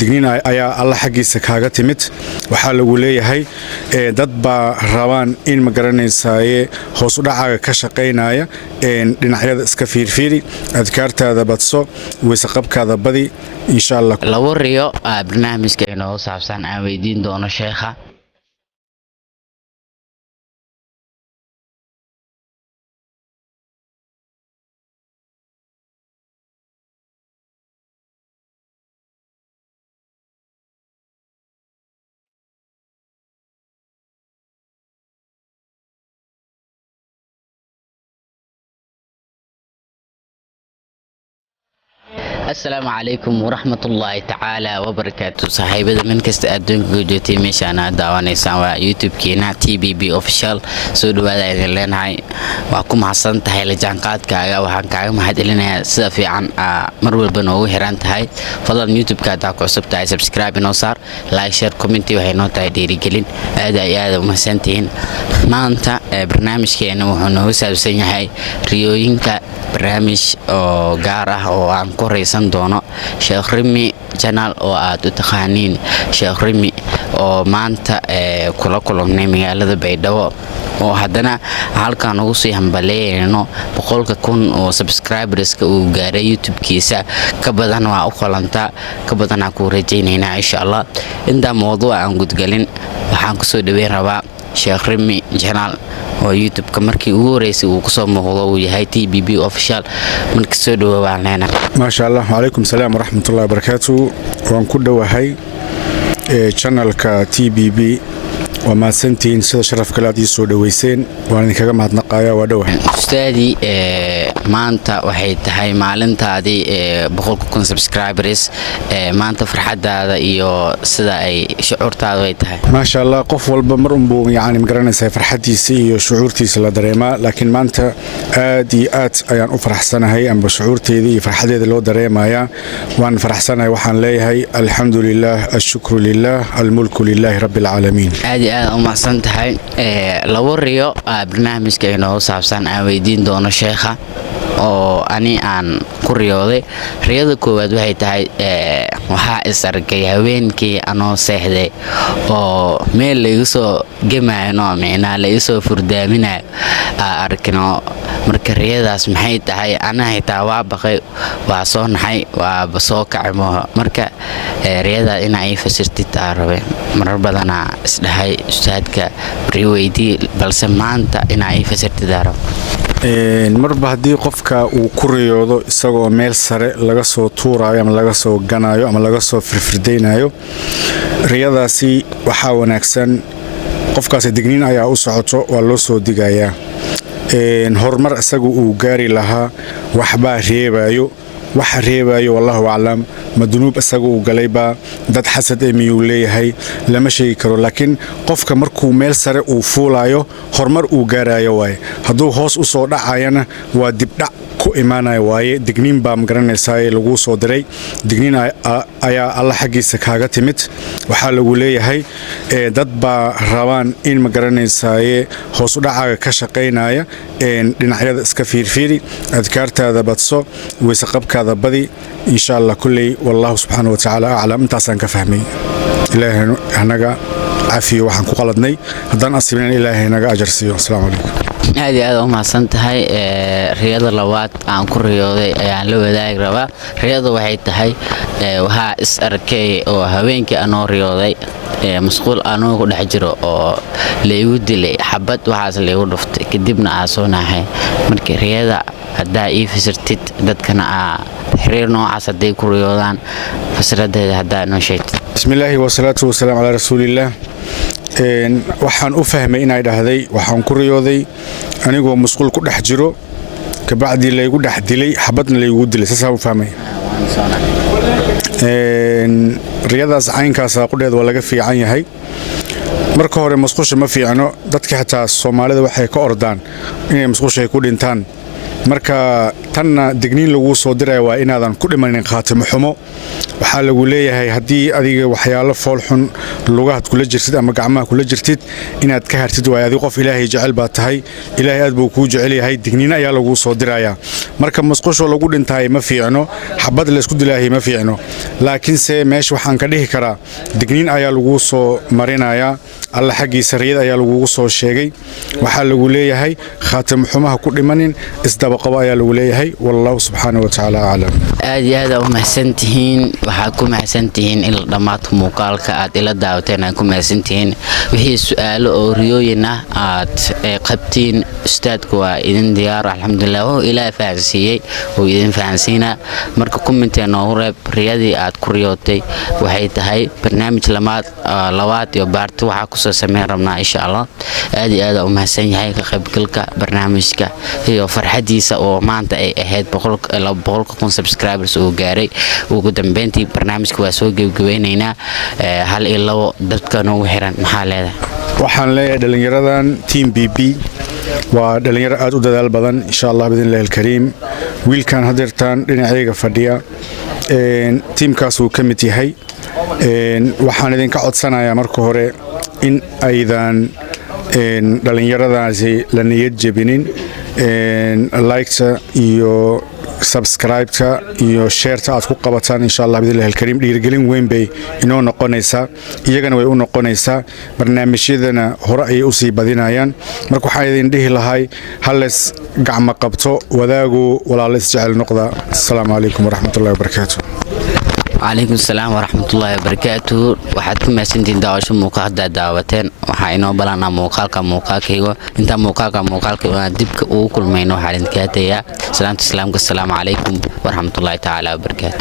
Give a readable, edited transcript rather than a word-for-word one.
digniin ayaa alla xaggiisa kaaga timid waxaa lagu leeyahay dad baa rabaan in ma garanaysaye hoos u dhacaaga ka shaqaynaya dhinacyada iska fiirfiiri adkaartaada badso weyse qabkaada badi insha Allah labo riyo barnaamijka inoo saabsan aan weydiin doono sheekha السلام عليكم ورحمة الله تعالى وبركاته صاحبة من كست أدون جوتي مش أنا دعواني سوا يوتيوب كينا TBB official سودو هذا إذا لنا هاي وأكون حصلت تهاي لجانقات كاجا وحن كاجا ما حد لنا سافي عن مرور بنو هران تهاي فضل يوتيوب كاتا كوسب تاي سبسكرايب نوصار لايك شير كومنتي وهي نوت تاي ديري جلين هذا ومحسنتين ما أنت برنامج كينا وحنو سالسين هاي ريوينكا برنامج أو جارة أو عن كوريسان دونو شيخ رمي جنال أو أدو تخانين شيخ رمي أو مانتا كلا مغالada Baydhabo oo hadana halkan ugu sii hambaleeyno boqolka kun oo subscribers ka uu gaaray YouTube kiisa ka badan waa u qalanta ka badan ku rajaynayna insha Allah inta mowduuc aan gudgalin waxaan ku soo dhaweyn rabaa Sheikh Rimi Janaal oo YouTube ka markii ugu horeysay uu ku soo muuqdo uu yahay TBB official markii soo dhawaanayna ma sha Allah alaykum salaam wa rahmatullahi wa barakatuh waan ku dhawahay channelka TBB وما سنتين سيد شرف كلادي سود ويسين وأنا كذا ما نقايا ودوه. أستاذي ما أنت وحيد هاي معلنت هذه بقول كون سبسكرايبرز ما أنت فرحت هذا إيو سدا أي شعور تعويت هاي. ما شاء الله قف والبمرم بو يعني مقرنا سافر حديثي شعورتي سلا دريما لكن ما أنت دي يعني أفرح سنة هاي أم بشعورتي ذي فرحت هذا لو دريما يا وأنا فرح سنة وحن لي هاي الحمد لله الشكر لله الملك لله رب العالمين. ومحسن تهاي لو الريو برنامج كأنه سابسان عويدين دون الشيخة أو أني عن كوريودي رياض كواد وهي تهاي وها إسرقي هوين كي أنا سهدي أو ميل ليسو جمع نومينا ليسو فردامنا أركنو مرك رياض اسمحي تهاي أنا هي توابقي وعصون حي وبصوك عمو مرك رياض إنا أي فسرتي تعرفين مر بدنا هاي أستاذك بريويدي بل سمعنت إنا أي فسرتي تعرف marba hadii qofka uu ku riyoodo isagoo meel sare laga soo tuurayo ama laga soo ganayo ama laga soo firfirdeynayo riyadaasi waxa wanaagsan qofkaas digniin ayaa u socoto waa loo soo digayaa hormar isagu uu gaari lahaa waxba reebayo waxa reebayo wallahu a'lam madnuub isagu uu galayba dad xasad miyuu leeyahay lama sheegi karo laakiin qofka markuu meel sare uu fuulayo hormar uu gaarayo way haduu hoos u soo dhacayana waa dibdhac ku imaanay waaye digniin baa magaranaysaa lagu soo diray digniin ayaa alla xaggiisa kaaga timid waxa lagu leeyahay dad baa rabaan in magaranaysaa hoos u dhacaaga ka shaqaynaya dhinacyada iska fiirfiiri adkaartaada badso weyse qabkaada badi insha Allah kulli wallahu subhanahu wa ta'ala a'lam intaasaan ka fahmay ilaahay anaga عافية وحن قلدني هذا أصيبنا إلهي نجا أجر سيو السلام عليكم. هذه ما صنت هاي رياضة لوات عن كل رياضة يعني لو ذاك ربا رياضة واحد هاي وها إسركي وهوينك أنا رياضة مسؤول أنا كل حجره اللي يودي لي حبت وحاس اللي ورفت كدبنا عصونا هاي مرك رياضة هدا فسرتت دت كنا حرير نوع صدق كرياضان فسرت هدا نشيت. بسم الله والصلاة والسلام على رسول الله. waxaan u fahmay inay dhahday waxaan ku riyooday anigoo masquul ku dhex jiro ka bacdi la igu dhex dilay xabadna la igu dilay saas u fahmay riyadaas caynkaas qudheed waa laga fiican yahay marka hore masquusha ma fiicno dadka xataa Soomaalida waxay ka ordaan inay masquusha ku dhintaan marka tanna digniin lagu soo diray waa inaadan ku dhimanin khaatimo xumo waxaa lagu leeyahay haddii adiga waxyaalo fool xun lugahaad kula jirtid ama gacmaha kula jirtid inaad ka hartid waay adiga qof ilaahay jecel baa tahay ilaahay aad buu kuu jecel yahay digniin ayaa lagu soo dirayaa marka masqusho lagu dhintaay ma fiicno xabad la isku dilaahay ma fiicno laakiinse meesha waxaan ka dhihi karaa digniin ayaa lagu soo marinayaa alla xaggiisa riyad ayaa lagugu soo sheegay waxaa lagu leeyahay khaatimo xumaha ku dhimanin isdabaqabo ayaa lagu leeyahay wallahu subxaanahu wa tacaala aclam aad iyo aad u mahadsantihiin waxaad ku mahadsantihiin in dhammaadka muuqaalka aad ila daawateen aad ku mahadsantihiin wixii su'aalo oo riyooyin ah aad qabtiin ustaadku waa idin diyaar alxamdulilah oo ilaahay fahansiiyey oo idin fahansiina marka commenteena noogu reeb riyadii aad ku riyootay waxay tahay barnaamij labaad iyo baarti waxaa kusoo sameyn rabnaa insha allah aad iyo aad u mahadsan yahay ka qaybgalka barnaamijka iyo farxadiisa oo maanta ay ahayd 100,000 subscribers oo gaaray ugu dambeyntii barnaamijka waa soo gabagabeynaynaa hal iyo labo dadka noogu xiran maxaa leedahay waxaan leeyahay dhalinyaradan team BB waa dhalinyaro aad u dadaal badan insha allah bidinlahi alkariim wiilkan hadeertaan dhinacayga fadhiya tiimkaas uu ka mid yahay waxaan idinka codsanayaa marka hore in aydan dhalinyaradaasi la niyad jebinin liketa iyo subscribe-ka iyo share-ta aad ku qabataan insha allah bidinlahi alkariim dhiirigelin weyn bay inoo noqonaysaa iyagana way u noqonaysaa barnaamijyadana hore ayay u sii badinayaan marka waxaan idin dhihi lahay halleys gacmo qabto wadaagu walaalo isjecel noqda asalaamu calaykum waraxmatullahi wabarakaatu عليكم السلام ورحمة الله وبركاته waxaad ku mahadsantiin daawasho muuqaalka daawateen waxa inoo balana muuqaalkayga inta muuqaalka dibka ugu kulmayno waxaan idinka hadayaa salaanta islaamka assalaamu calaykum waraxmatullaahi tacaala wabarakaatu